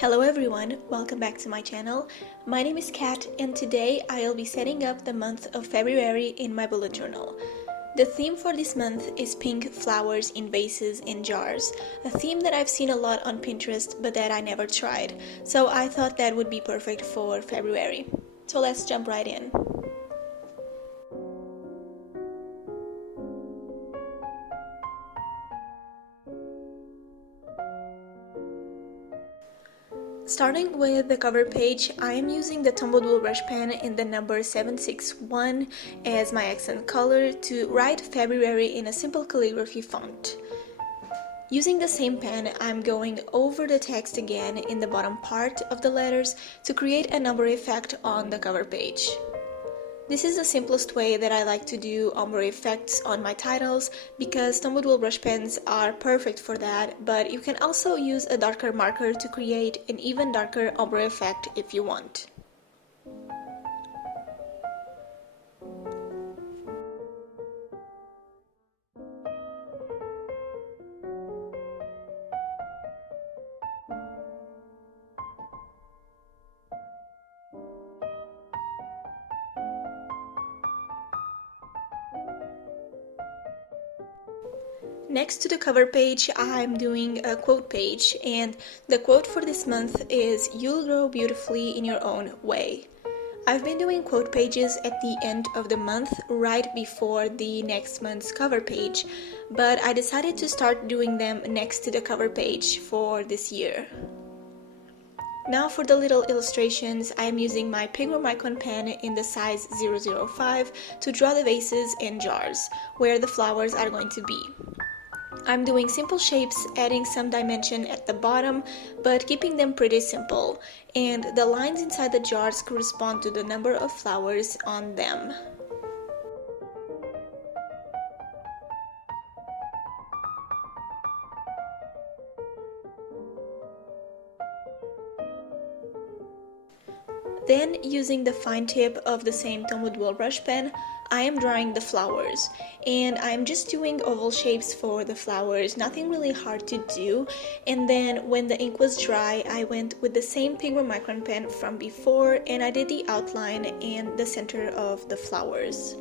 Hello everyone, welcome back to my channel. My name is Kat and today I'll be setting up the month of February in my bullet journal. The theme for this month is pink flowers in vases and jars, a theme that I've seen a lot on Pinterest but that I never tried, so I thought that would be perfect for February. So let's jump right in. Starting with the cover page, I am using the tumbled wool brush pen in the number 761 as my accent color to write February in a simple calligraphy font. Using the same pen, I'm going over the text again in the bottom part of the letters to create a number effect on the cover page. This is the simplest way that I like to do ombre effects on my titles because tumbled wool brush pens are perfect for that, but you can also use a darker marker to create an even darker ombre effect if you want. Next to the cover page, I'm doing a quote page, and the quote for this month is "You'll grow beautifully in your own way." I've been doing quote pages at the end of the month, right before the next month's cover page, but I decided to start doing them next to the cover page for this year. Now for the little illustrations, I am using my BREMAX pen in the size 005 to draw the vases and jars, where the flowers are going to be. I'm doing simple shapes, adding some dimension at the bottom, but keeping them pretty simple, and the lines inside the jars correspond to the number of flowers on them. Then, using the fine tip of the same tumbled wool brush pen, I am drawing the flowers, and I'm just doing oval shapes for the flowers, nothing really hard to do. And then when the ink was dry, I went with the same BREMAX pen from before and I did the outline and the center of the flowers.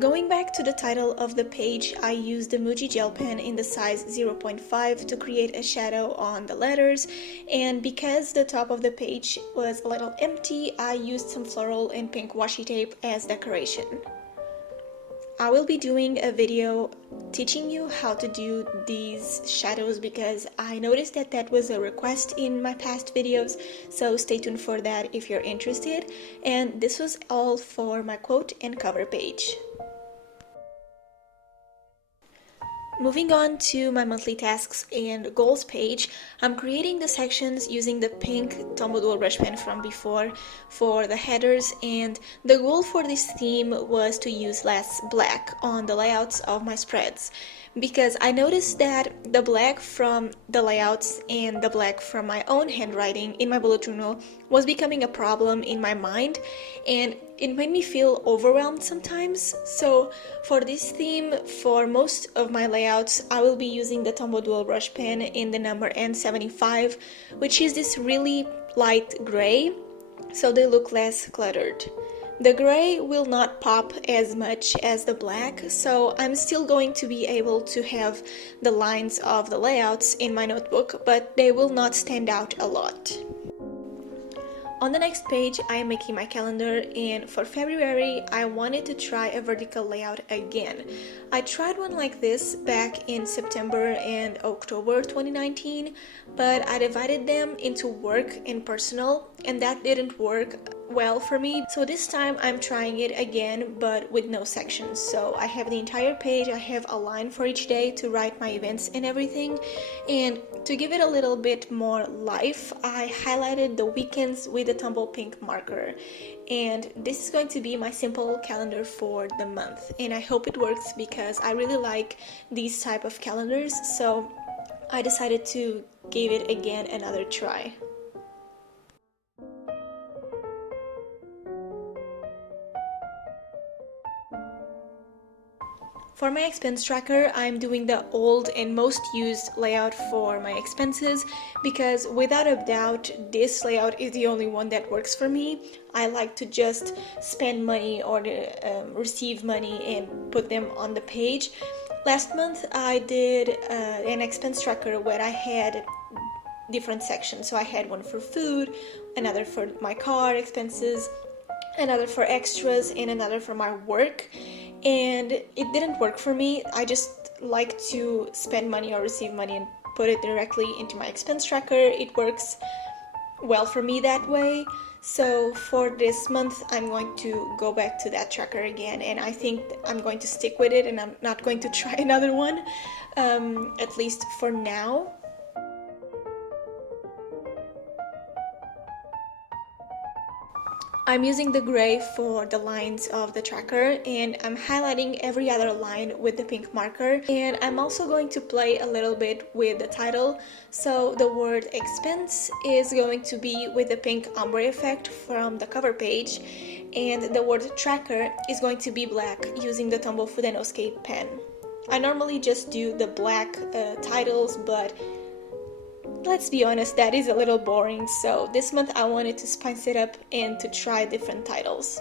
Going back to the title of the page, I used the Muji gel pen in the size 0.5 to create a shadow on the letters, and because the top of the page was a little empty, I used some floral and pink washi tape as decoration. I will be doing a video teaching you how to do these shadows because I noticed that that was a request in my past videos, so stay tuned for that if you're interested. And this was all for my quote and cover page. Moving on to my monthly tasks and goals page, I'm creating the sections using the pink tumbled wool brush pen from before for the headers, and the goal for this theme was to use less black on the layouts of my spreads, because I noticed that the black from the layouts and the black from my own handwriting in my bullet journal was becoming a problem in my mind, and it made me feel overwhelmed sometimes. So for this theme, for most of my layouts, I will be using the tumbled wool brush pen in the number N75, which is this really light gray, so they look less cluttered. The gray will not pop as much as the black, so I'm still going to be able to have the lines of the layouts in my notebook, but they will not stand out a lot. On the next page, I am making my calendar, and for February, I wanted to try a vertical layout again. I tried one like this back in September and October 2019, but I divided them into work and personal, and that didn't work well for me. So this time I'm trying it again, but with no sections. So I have the entire page, I have a line for each day to write my events and everything, and to give it a little bit more life, I highlighted the weekends with a tumble pink marker. And this is going to be my simple calendar for the month, and I hope it works because I really like these type of calendars, so I decided to give it again another try. For my expense tracker, I'm doing the old and most used layout for my expenses because without a doubt, this layout is the only one that works for me. I like to just spend money or receive money and put them on the page. Last month, I did an expense tracker where I had different sections. So I had one for food, another for my car expenses, another for extras, and another for my work. And it didn't work for me. I just like to spend money or receive money and put it directly into my expense tracker. It works well for me that way. So for this month, I'm going to go back to that tracker again, and I think I'm going to stick with it, and I'm not going to try another one, at least for now. I'm using the gray for the lines of the tracker, and I'm highlighting every other line with the pink marker, and I'm also going to play a little bit with the title. So the word expense is going to be with the pink ombre effect from the cover page, and the word tracker is going to be black using the Tombow Fudenoscape pen. I normally just do the black titles, but let's be honest, that is a little boring, so this month I wanted to spice it up and to try different titles.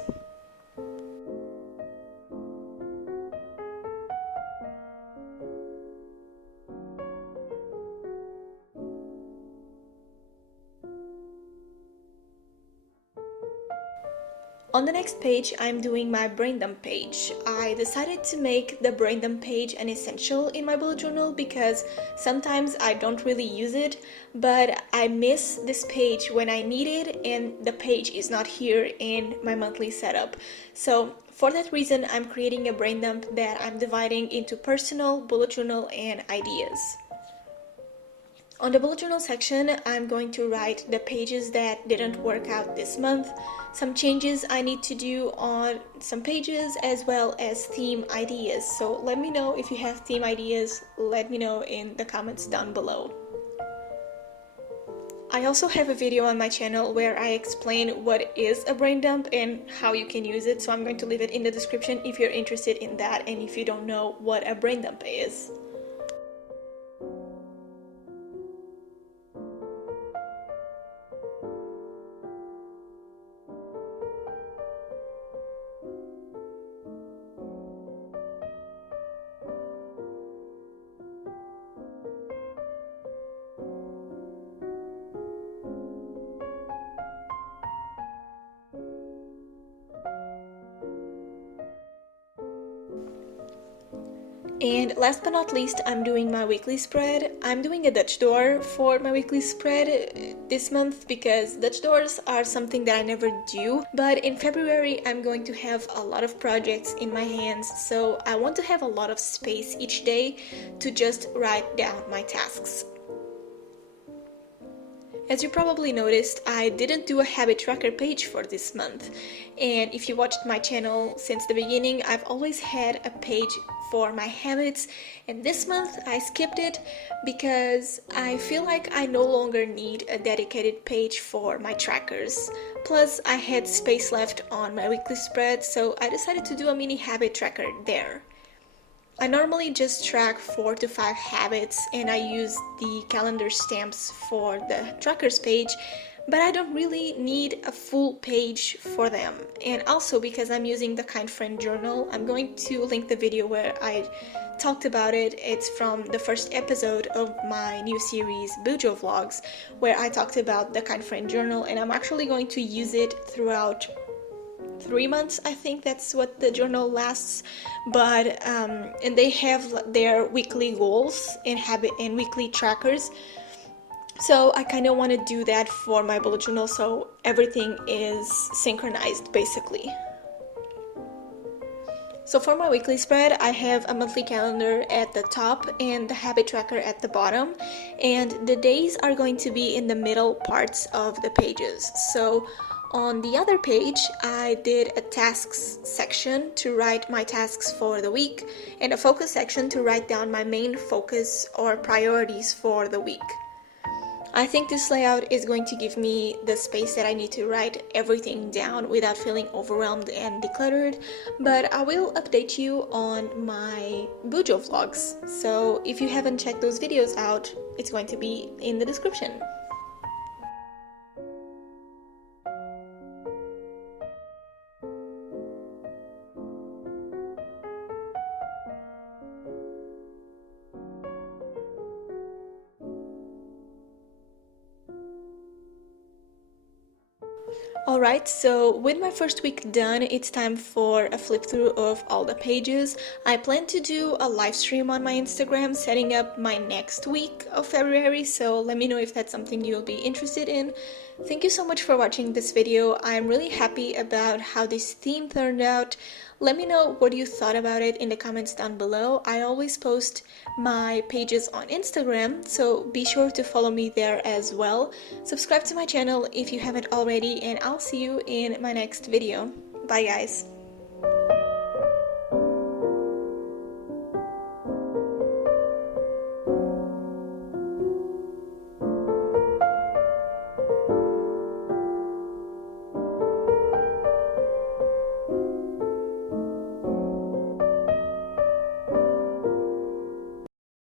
On the next page, I'm doing my brain dump page. I decided to make the brain dump page an essential in my bullet journal because sometimes I don't really use it, but I miss this page when I need it and the page is not here in my monthly setup. So for that reason, I'm creating a brain dump that I'm dividing into personal, bullet journal, and ideas. On the bullet journal section, I'm going to write the pages that didn't work out this month, some changes I need to do on some pages, as well as theme ideas. So let me know if you have theme ideas, let me know in the comments down below. I also have a video on my channel where I explain what is a brain dump and how you can use it, so I'm going to leave it in the description if you're interested in that and if you don't know what a brain dump is. And last but not least, I'm doing my weekly spread. I'm doing a Dutch door for my weekly spread this month because Dutch doors are something that I never do. But in February, I'm going to have a lot of projects in my hands, so I want to have a lot of space each day to just write down my tasks. As you probably noticed, I didn't do a habit tracker page for this month, and if you watched my channel since the beginning, I've always had a page for my habits, and this month I skipped it because I feel like I no longer need a dedicated page for my trackers. Plus, I had space left on my weekly spread, so I decided to do a mini habit tracker there. I normally just track 4 to 5 habits, and I use the calendar stamps for the trackers page, but I don't really need a full page for them. And also because I'm using the Kind Friend journal, I'm going to link the video where I talked about it. It's from the first episode of my new series Bujo Vlogs, where I talked about the Kind Friend journal, and I'm actually going to use it throughout 3 months. I think that's what the journal lasts, but and they have their weekly goals and habit and weekly trackers, so I kind of want to do that for my bullet journal so everything is synchronized basically. So for my weekly spread, I have a monthly calendar at the top and the habit tracker at the bottom, and the days are going to be in the middle parts of the pages. So on the other page, I did a tasks section to write my tasks for the week, and a focus section to write down my main focus or priorities for the week. I think this layout is going to give me the space that I need to write everything down without feeling overwhelmed and decluttered, but I will update you on my Bujo vlogs. So if you haven't checked those videos out, it's going to be in the description. Alright, so with my first week done, it's time for a flip through of all the pages. I plan to do a live stream on my Instagram setting up my next week of February, so let me know if that's something you'll be interested in. Thank you so much for watching this video. I'm really happy about how this theme turned out. Let me know what you thought about it in the comments down below. I always post my pages on Instagram, so be sure to follow me there as well. Subscribe to my channel if you haven't already, and I'll see you in my next video. Bye guys!